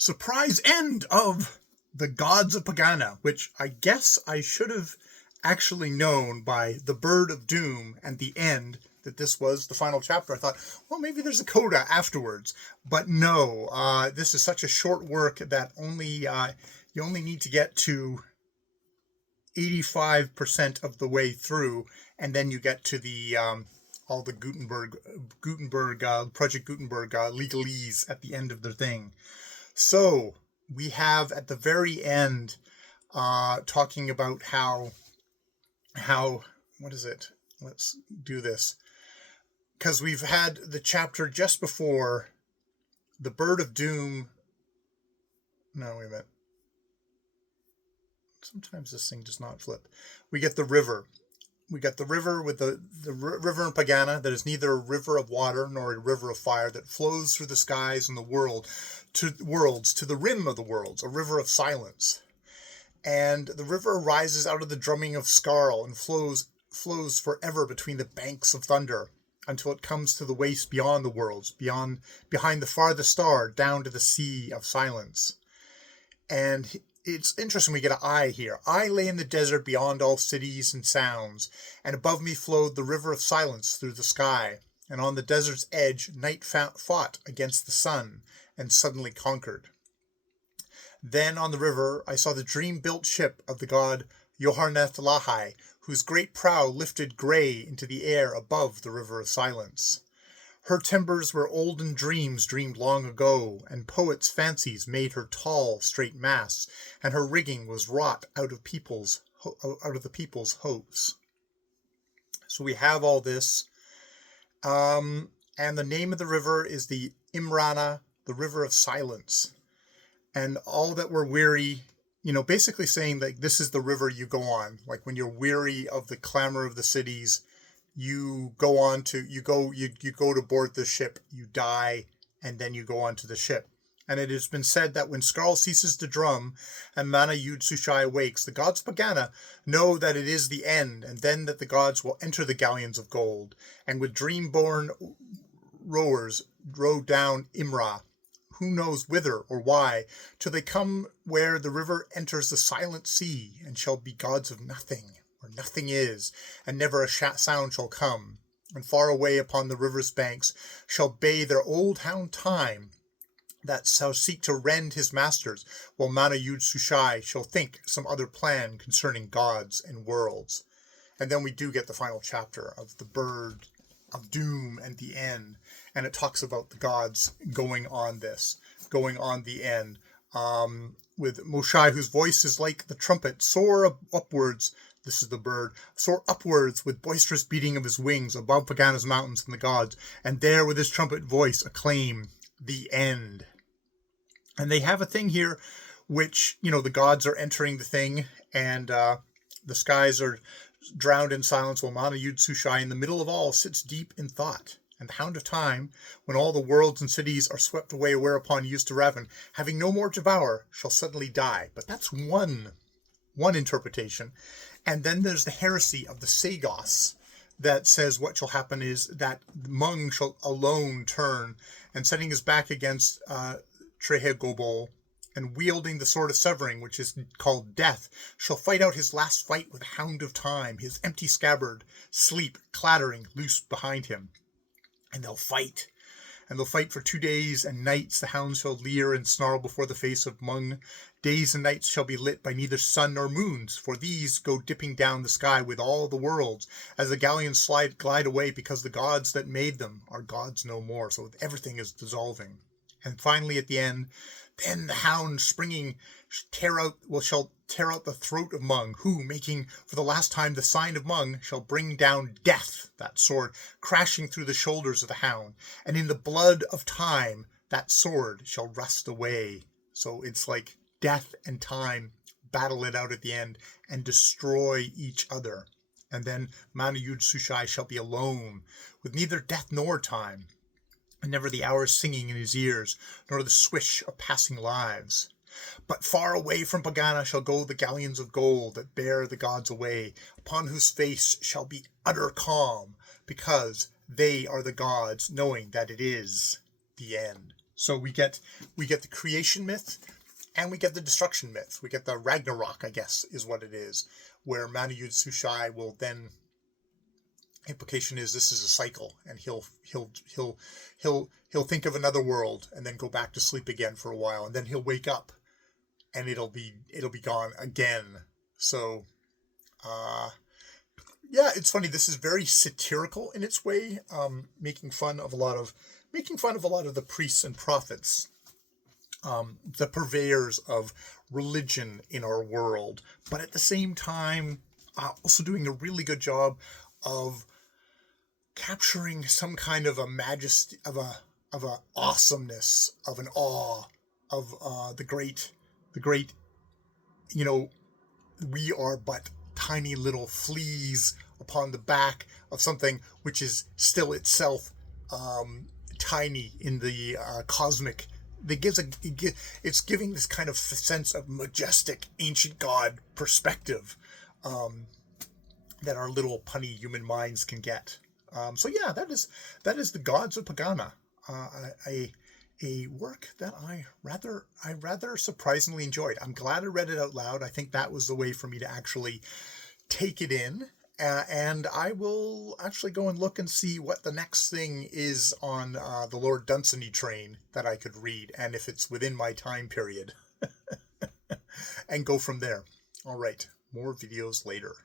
surprise end of The Gods of Pagana, which I guess I should have actually known by The Bird of Doom and the end that this was the final chapter. I thought, well, maybe there's a coda afterwards, but no. This is such a short work that you only need to get to 85% of the way through, and then you get to the all the Gutenberg Project Gutenberg legalese at the end of the thing. So we have at the very end talking about how what is it? Let's do this. Because we've had the chapter just before the Bird of Doom. No, wait a minute. Sometimes this thing does not flip. We get the river. We got the river with the river in Pagana that is neither a river of water nor a river of fire, that flows through the skies and the worlds to the rim of the worlds, a river of silence. And the river rises out of the drumming of Skarl and flows forever between the banks of thunder, until it comes to the waste beyond the worlds, behind the farthest star, down to the sea of silence. And it's interesting we get an I here. I lay in the desert beyond all cities and sounds, and above me flowed the river of silence through the sky, and on the desert's edge night fought against the sun, and suddenly conquered. Then on the river I saw the dream-built ship of the god Yoharneth Lahai, whose great prow lifted gray into the air above the river of silence. Her timbers were olden dreams dreamed long ago, and poets' fancies made her tall, straight masts, and her rigging was wrought out of the people's hopes. So we have all this, and the name of the river is the Imrana, the river of silence, and all that were weary. Basically saying that this is the river you go on. Like when you're weary of the clamor of the cities, you go to board the ship, you die, and then you go on to the ship. And it has been said that when Skarl ceases to drum and Mana Yud Sushai awakes, the gods of Pagana know that it is the end, and then that the gods will enter the galleons of gold, and with dream-born rowers row down Imra, who knows whither or why, till they come where the river enters the silent sea, and shall be gods of nothing, where nothing is, and never a sound shall come. And far away upon the river's banks shall bay their old hound Time, that shall seek to rend his masters, while Mana Yud Sushai shall think some other plan concerning gods and worlds. And then we do get the final chapter of the Bird of Doom and the end, and it talks about the gods going on the end, with Moshai, whose voice is like the trumpet, soar upwards. This is the bird, soar upwards with boisterous beating of his wings above Pagana's mountains and the gods, and there with his trumpet voice acclaim the end. And they have a thing here, which, the gods are entering the thing, and the skies are drowned in silence, while Mana Yud Sushai in the middle of all sits deep in thought. And the Hound of Time, when all the worlds and cities are swept away, whereupon used to Raven, having no more to devour, shall suddenly die. But that's one interpretation. And then there's the heresy of the Sagos, that says what shall happen is that Mung shall alone turn, and setting his back against Trehegobol, and wielding the sword of severing, which is called death, shall fight out his last fight with the Hound of Time, his empty scabbard, sleep clattering loose behind him. And they'll fight. And they'll fight for 2 days and nights. The hound shall leer and snarl before the face of Mung. Days and nights shall be lit by neither sun nor moons, for these go dipping down the sky with all the worlds, as the galleons glide away, because the gods that made them are gods no more. So everything is dissolving. And finally at the end, then the hound springing shall tear out the throat of Mung, who, making for the last time the sign of Mung, shall bring down death, that sword, crashing through the shoulders of the hound. And in the blood of time, that sword shall rust away. So it's like death and time battle it out at the end and destroy each other. And then Mana Yud Sushai shall be alone, with neither death nor time, and never the hours singing in his ears, nor the swish of passing lives. But far away from Pagana shall go the galleons of gold that bear the gods away, upon whose face shall be utter calm, because they are the gods, knowing that it is the end. So we get the creation myth, and we get the destruction myth. We get the Ragnarok, I guess, is what it is, where Manayud Sushai will then. Implication is this is a cycle, and he'll think of another world, and then go back to sleep again for a while, and then he'll wake up, and it'll be gone again. So, yeah, it's funny. This is very satirical in its way, making fun of a lot of the priests and prophets, the purveyors of religion in our world, but at the same time, also doing a really good job of capturing some kind of a majesty, of a awesomeness, of an awe, of the great. We are but tiny little fleas upon the back of something which is still itself tiny in the cosmic. It's giving this kind of sense of majestic ancient god perspective that our little punny human minds can get. So yeah, that is the Gods of Pagana, a work that I rather surprisingly enjoyed. I'm glad I read it out loud. I think that was the way for me to actually take it in, and I will actually go and look and see what the next thing is on the Lord Dunsany train that I could read, and if it's within my time period, and go from there. All right, more videos later.